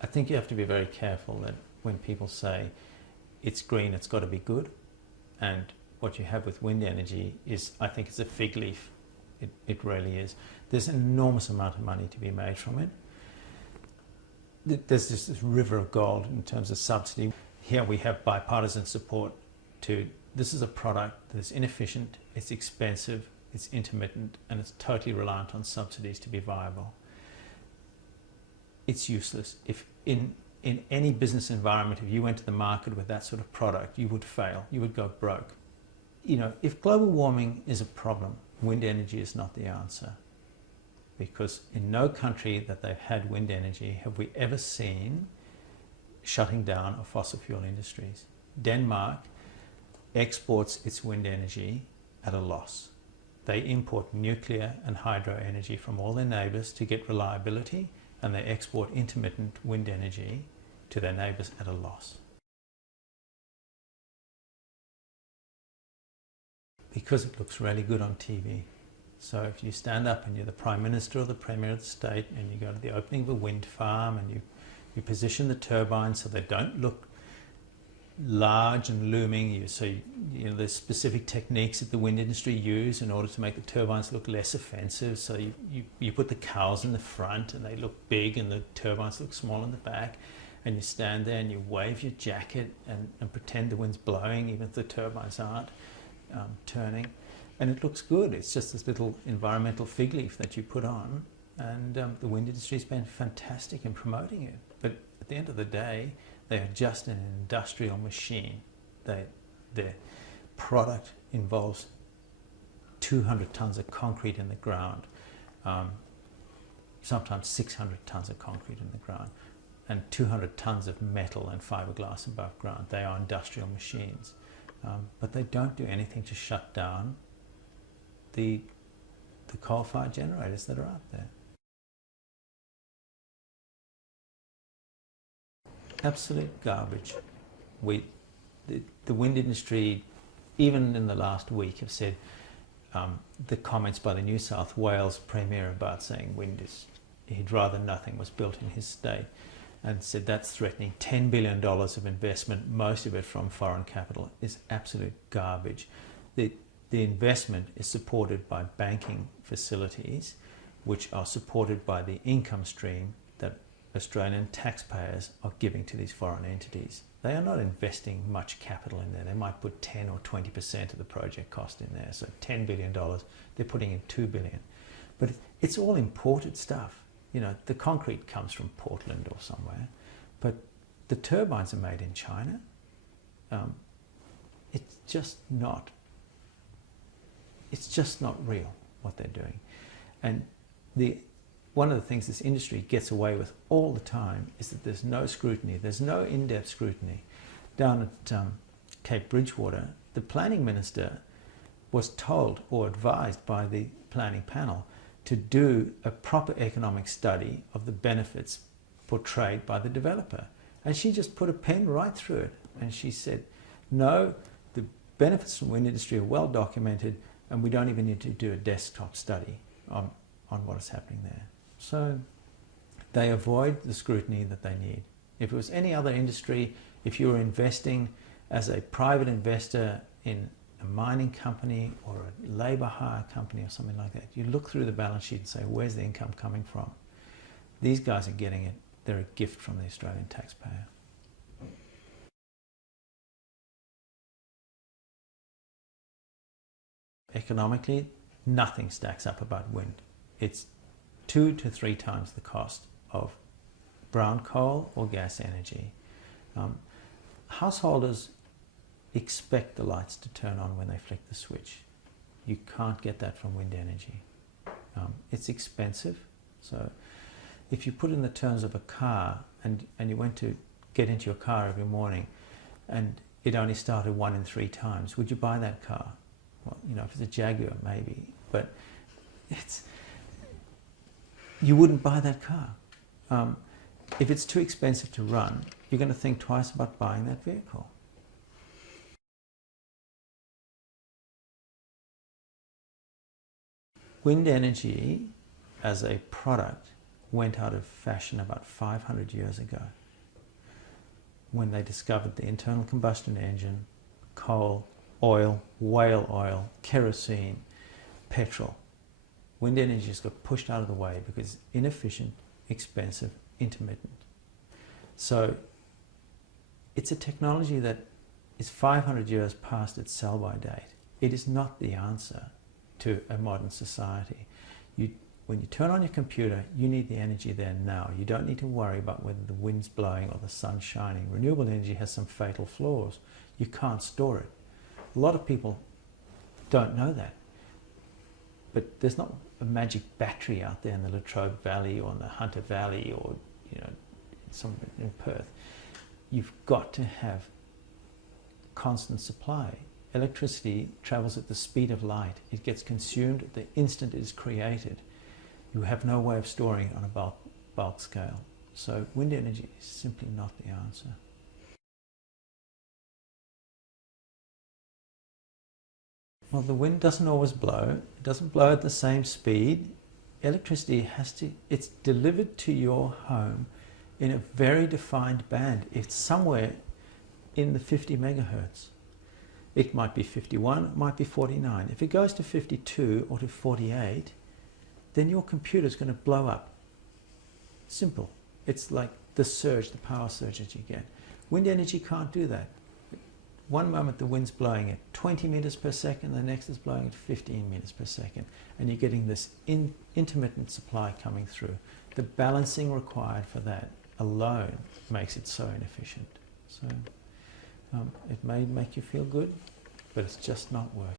I think you have to be very careful that when people say it's green, it's got to be good. And what you have with wind energy is, I think it's a fig leaf. It really is. There's an enormous amount of money to be made from it. There's just this river of gold in terms of subsidy. Here we have bipartisan support to, this is a product that's inefficient, it's expensive, it's intermittent, and it's totally reliant on subsidies to be viable. It's useless. If in any business environment, if you went to the market with that sort of product, you would fail, you would go broke. You know, if global warming is a problem, wind energy is not the answer. Because in no country that they've had wind energy have we ever seen shutting down of fossil fuel industries. Denmark exports its wind energy at a loss. They import nuclear and hydro energy from all their neighbours to get reliability, and they export intermittent wind energy to their neighbours at a loss. Because it looks really good on TV. So if you stand up and you're the Prime Minister or the Premier of the state and you go to the opening of a wind farm and you position the turbines so they don't look large and looming, there's specific techniques that the wind industry use in order to make the turbines look less offensive. So you put the cows in the front and they look big and the turbines look small in the back, and you stand there and you wave your jacket and pretend the wind's blowing even if the turbines aren't turning. And it looks good. It's just this little environmental fig leaf that you put on, and the wind industry's been fantastic in promoting it. But at the end of the day, they are just an industrial machine. Their product involves 200 tons of concrete in the ground, sometimes 600 tons of concrete in the ground, and 200 tons of metal and fiberglass above ground. They are industrial machines. But they don't do anything to shut down the coal-fired generators that are out there. Absolute garbage. The wind industry, even in the last week, have said the comments by the New South Wales Premier about saying wind is, he'd rather nothing was built in his state, and said that's threatening $10 billion of investment, most of it from foreign capital, is absolute garbage. The investment is supported by banking facilities, which are supported by the income stream that Australian taxpayers are giving to these foreign entities. They are not investing much capital in there. They might put 10 or 20% of the project cost in there. So $10 billion, they're putting in $2 billion. But it's all imported stuff. You know, the concrete comes from Portland or somewhere, but the turbines are made in China. It's just not real what they're doing. And one of the things this industry gets away with all the time is that there's no scrutiny, there's no in-depth scrutiny. Down at Cape Bridgewater, the planning minister was told or advised by the planning panel to do a proper economic study of the benefits portrayed by the developer. And she just put a pen right through it. And she said, no, the benefits from the wind industry are well documented, and we don't even need to do a desktop study on what is happening there. So they avoid the scrutiny that they need. If it was any other industry, if you were investing as a private investor in a mining company or a labour hire company or something like that, you look through the balance sheet and say, where's the income coming from? These guys are getting it. They're a gift from the Australian taxpayer. Economically, nothing stacks up about wind. It's 2 to 3 times the cost of brown coal or gas energy. Householders expect the lights to turn on when they flick the switch. You can't get that from wind energy. It's expensive. So if you put in the terms of a car and you went to get into your car every morning and it only started 1 in 3 times, would you buy that car? Well, you know, if it's a Jaguar, maybe, but you wouldn't buy that car. If it's too expensive to run, you're going to think twice about buying that vehicle. Wind energy as a product went out of fashion about 500 years ago when they discovered the internal combustion engine, coal, oil, whale oil, kerosene, petrol. Wind energy just got pushed out of the way because it's inefficient, expensive, intermittent. So it's a technology that is 500 years past its sell-by date. It is not the answer to a modern society. When you turn on your computer, you need the energy there now. You don't need to worry about whether the wind's blowing or the sun's shining. Renewable energy has some fatal flaws. You can't store it. A lot of people don't know that. But there's not a magic battery out there in the Latrobe Valley or in the Hunter Valley or somewhere in Perth. You've got to have constant supply. Electricity travels at the speed of light. It gets consumed the instant it is created. You have no way of storing it on a bulk scale. So wind energy is simply not the answer. Well, the wind doesn't always blow. It doesn't blow at the same speed. Electricity it's delivered to your home in a very defined band. It's somewhere in the 50 megahertz. It might be 51, it might be 49. If it goes to 52 or to 48, then your computer is going to blow up. Simple. It's like the surge, the power surge that you get. Wind energy can't do that. One moment the wind's blowing at 20 meters per second, the next is blowing at 15 meters per second. And you're getting this intermittent supply coming through. The balancing required for that alone makes it so inefficient. So it may make you feel good, but it's just not working.